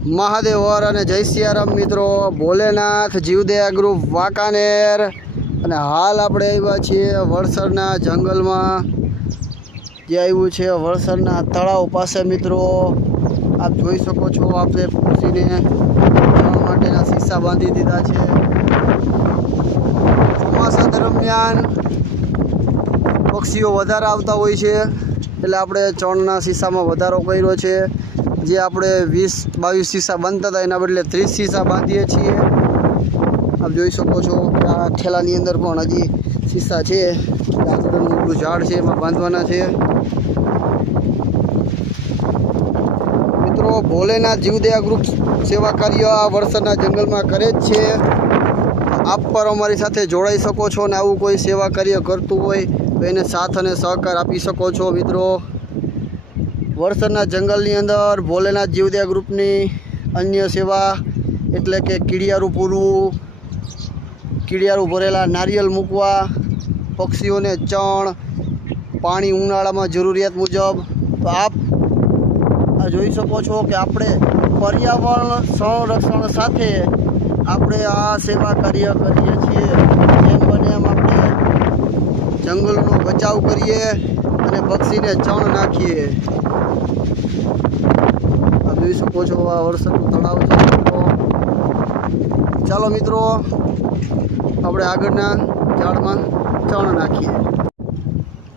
મહાદેવર અને જય સિયારામ મિત્રો, ભોલેનાથ જીવદયા ગ્રુપ વાંકાનેર। અને હાલ આપણે આવ્યા છીએ વડસરના જંગલમાં, જે આવ્યું છે વડસરના તળાવ પાસે મિત્રો। આપ જોઈ શકો છો, આપણે પક્ષીને માટેના શીશા બાંધી દીધા છે। ચોમાસા દરમિયાન પક્ષીઓ વધારે આવતા હોય છે, એટલે આપણે ચણના શીશામાં વધારો કર્યો છે। જે આપણે 20-22 શીશા બાંધતા હતા, એના બદલે 30 શીશા બાંધીએ છીએ। આપ જોઈ શકો છો કે આ ઠેલાની અંદર પણ હજી શીશા છે, લાકડાનું મોટું ઝાડ છે, એમાં બાંધવાના છે મિત્રો। ભોલેનાથ જીવદયા ગ્રુપ સેવા કાર્ય આ વડસરના જંગલમાં કરે જ છે। આપ પર અમારી સાથે જોડાઈ શકો છો, અને આવું કોઈ સેવા કાર્ય કરતું હોય તો એને સાથ અને સહકાર આપી શકો છો મિત્રો। વડસરના જંગલની અંદર ભોલેનાથ જીવદયા ગ્રુપની અન્ય સેવા એટલે કે કીડિયારું પૂરવું, કીડિયારું ભરેલા નારિયેલ મૂકવા, પક્ષીઓને ચણ, પાણી ઉનાળામાં જરૂરિયાત મુજબ। તો આપ જોઈ શકો છો કે આપણે પર્યાવરણ સંરક્ષણ સાથે આપણે આ સેવા કાર્ય કરીએ છીએ। જેમ બને એમ આપણે જંગલનો બચાવ કરીએ અને પક્ષીને ચણ નાખીએ। આપ જોઈ શકો છો આ વરસાદનું તળાવ છે મિત્રો। ચાલો મિત્રો, આપણે આગળના ઝાડમાં ચણ નાખીએ।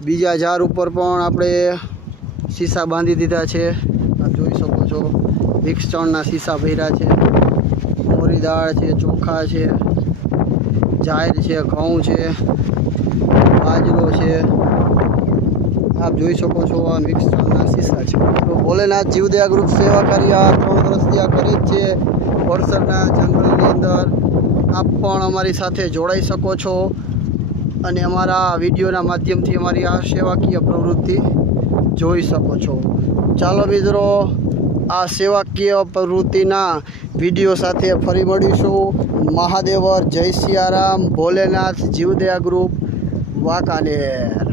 બીજા ઝાડ ઉપર પણ આપણે શીશા બાંધી દીધા છે। આપ જોઈ શકો છો, વિક્ષ ચણના શીશા ભર્યા છે। મોરી દાળ છે, ચોખા છે, જાહેર છે, ઘઉં છે, બાજરો છે। આપ જોઈ શકો છો આ મિક્સ ચણના શીશા છે। તો ભોલેનાથ જીવદયા ગ્રુપ સેવા કાર્ય 3 વર્ષથી આ કરે જ છે વડસરના જંગલની અંદર। આપ પણ અમારી સાથે જોડાઈ શકો છો અને અમારા વિડીયોના માધ્યમથી અમારી આ સેવાકીય પ્રવૃત્તિ જોઈ શકો છો। ચાલો મિત્રો, આ સેવાકીય પ્રવૃત્તિના વિડીયો સાથે ફરી મળીશું। મહાદેવર, જય સિયારામ, ભોલેનાથ જીવદયા ગ્રુપ વાંકાનેર।